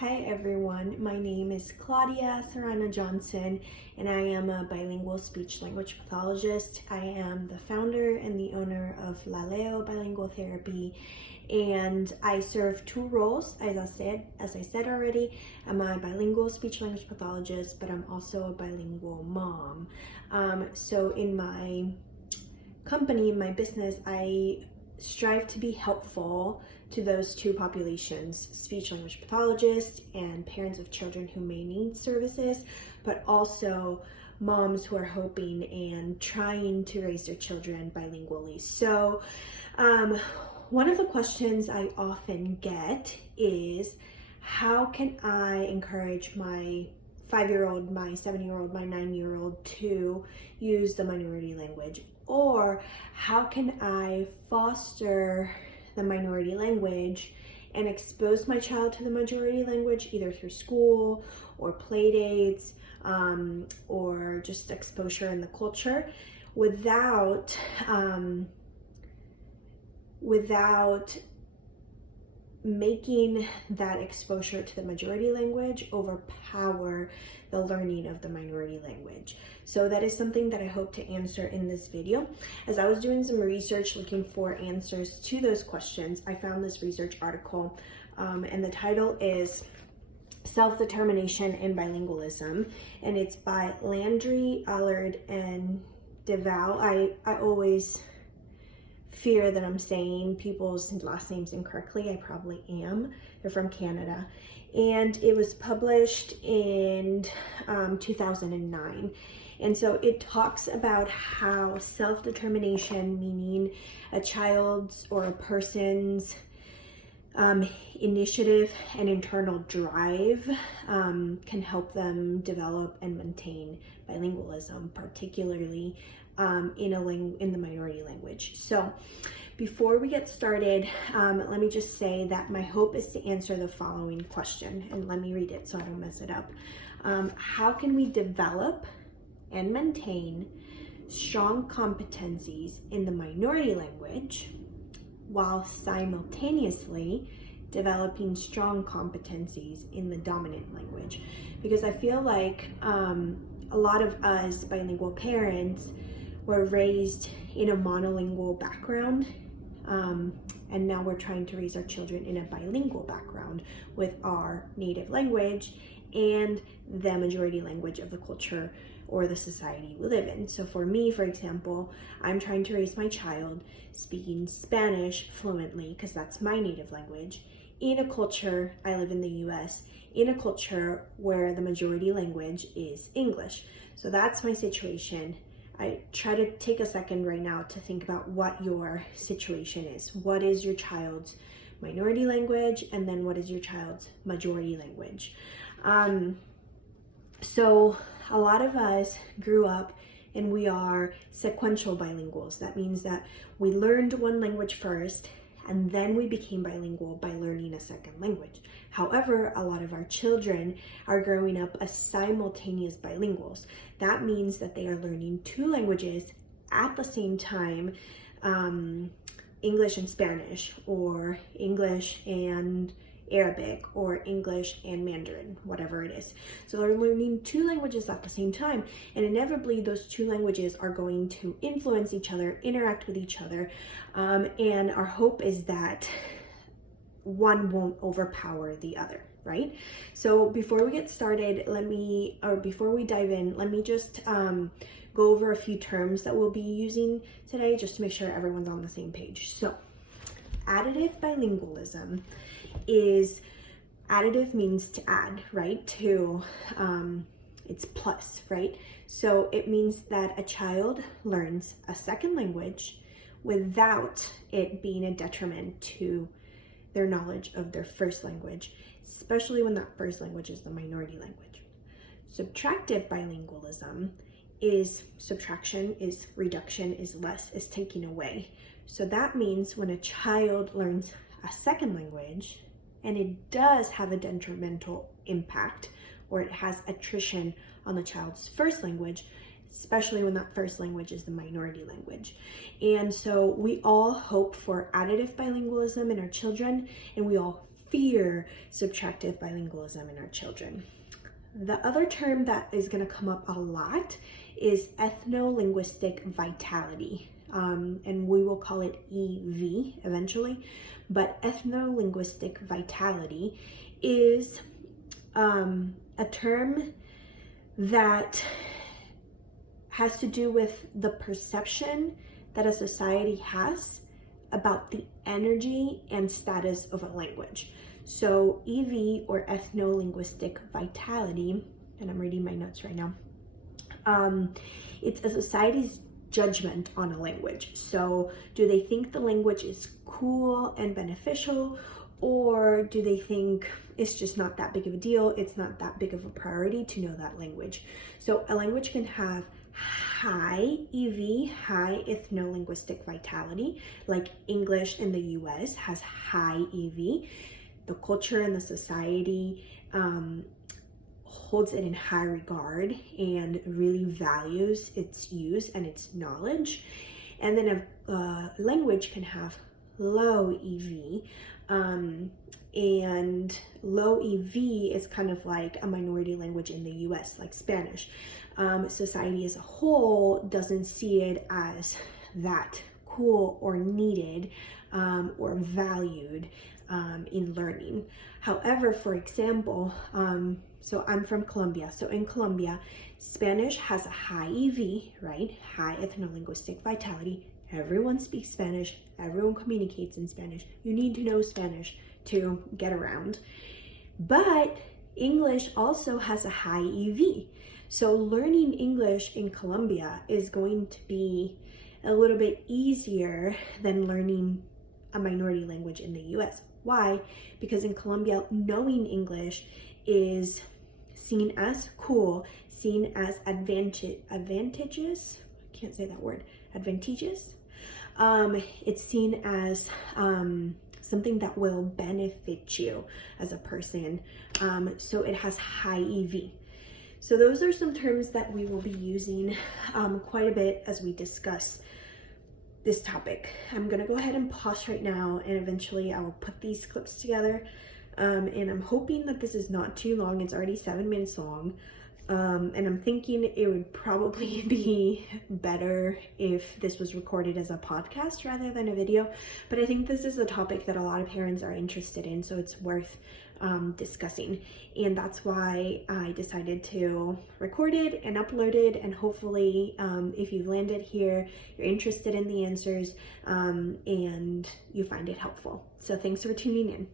Hi everyone, my name is Claudia Serrano Johnson and I am a bilingual speech language pathologist. I am the founder and the owner of Laleo Bilingual Therapy, and I serve two roles. As I said already, I'm a bilingual speech language pathologist, but I'm also a bilingual mom. So in my company, in my business, I strive to be helpful to those two populations, speech language pathologists and parents of children who may need services, but also moms who are hoping and trying to raise their children bilingually. So one of the questions I often get is, how can I encourage my 5-year-old, my 7-year-old, my 9-year-old to use the minority language? Or how can I foster the minority language and expose my child to the majority language, either through school or play dates, or just exposure in the culture, without making that exposure to the majority language overpower the learning of the minority language. So that is something that I hope to answer in this video. As I was doing some research looking for answers to those questions, I found this research article, and the title is Self-Determination in Bilingualism, and it's by Landry, Allard, and DeVal. I always fear that I'm saying people's last names incorrectly. I probably am. They're from Canada. And it was published in 2009. And so it talks about how self-determination, meaning a child's or a person's initiative and internal drive, can help them develop and maintain bilingualism, particularly in the minority language. So before we get started, let me just say that my hope is to answer the following question, and let me read it so I don't mess it up. How can we develop and maintain strong competencies in the minority language while simultaneously developing strong competencies in the dominant language? Because I feel like a lot of us bilingual parents were raised in a monolingual background, and now we're trying to raise our children in a bilingual background with our native language and the majority language of the culture or the society we live in. So for me, for example, I'm trying to raise my child speaking Spanish fluently, because that's my native language, in a culture, I live in the US, in a culture where the majority language is English. So that's my situation. I try to take a second right now to think about what your situation is. What is your child's minority language? And then what is your child's majority language? So a lot of us grew up and we are sequential bilinguals. That means that we learned one language first and then we became bilingual by learning a second language. However, a lot of our children are growing up as simultaneous bilinguals. That means that they are learning two languages at the same time, English and Spanish, or English and Arabic, or English and Mandarin, whatever it is. So they're learning two languages at the same time, and inevitably those two languages are going to influence each other, interact with each other, and our hope is that one won't overpower the other, right? So before we get started, before we dive in, let me just go over a few terms that we'll be using today, just to make sure everyone's on the same page. So additive bilingualism is, additive means to add, right? To, it's plus, right? So it means that a child learns a second language without it being a detriment to their knowledge of their first language, especially when that first language is the minority language. Subtractive bilingualism is subtraction, is reduction, is less, is taking away. So that means when a child learns a second language and it does have a detrimental impact, or it has attrition on the child's first language, especially when that first language is the minority language. And so we all hope for additive bilingualism in our children, and we all fear subtractive bilingualism in our children. The other term that is going to come up a lot is ethno-linguistic vitality, and we will call it EV eventually, but ethno-linguistic vitality is a term that has to do with the perception that a society has about the energy and status of a language. So EV, or ethno-linguistic vitality, and I'm reading my notes right now, it's a society's judgment on a language. So do they think the language is cool and beneficial, or do they think it's just not that big of a deal, it's not that big of a priority to know that language? So a language can have high EV, high ethno-linguistic vitality, like English in the US has high EV. The culture and the society holds it in high regard and really values its use and its knowledge. And then a language can have low EV, and low EV is kind of like a minority language in the US, like Spanish. Society as a whole doesn't see it as that cool or needed or valued in learning. However, for example, so I'm from Colombia. So in Colombia, Spanish has a high EV, right? High ethno-linguistic vitality. Everyone speaks Spanish. Everyone communicates in Spanish. You need to know Spanish to get around. But English also has a high EV. So learning English in Colombia is going to be a little bit easier than learning a minority language in the US. Why? Because in Colombia, knowing English is seen as cool, seen as advantageous. I can't say that word. Advantageous. It's seen as something that will benefit you as a person. So it has high EV. So those are some terms that we will be using quite a bit as we discuss this topic. I'm gonna go ahead and pause right now, and eventually I will put these clips together. And I'm hoping that this is not too long. It's already 7 minutes long. And I'm thinking it would probably be better if this was recorded as a podcast rather than a video. But I think this is a topic that a lot of parents are interested in, so it's worth discussing. And that's why I decided to record it and upload it. And hopefully, if you've landed here, you're interested in the answers and you find it helpful. So thanks for tuning in.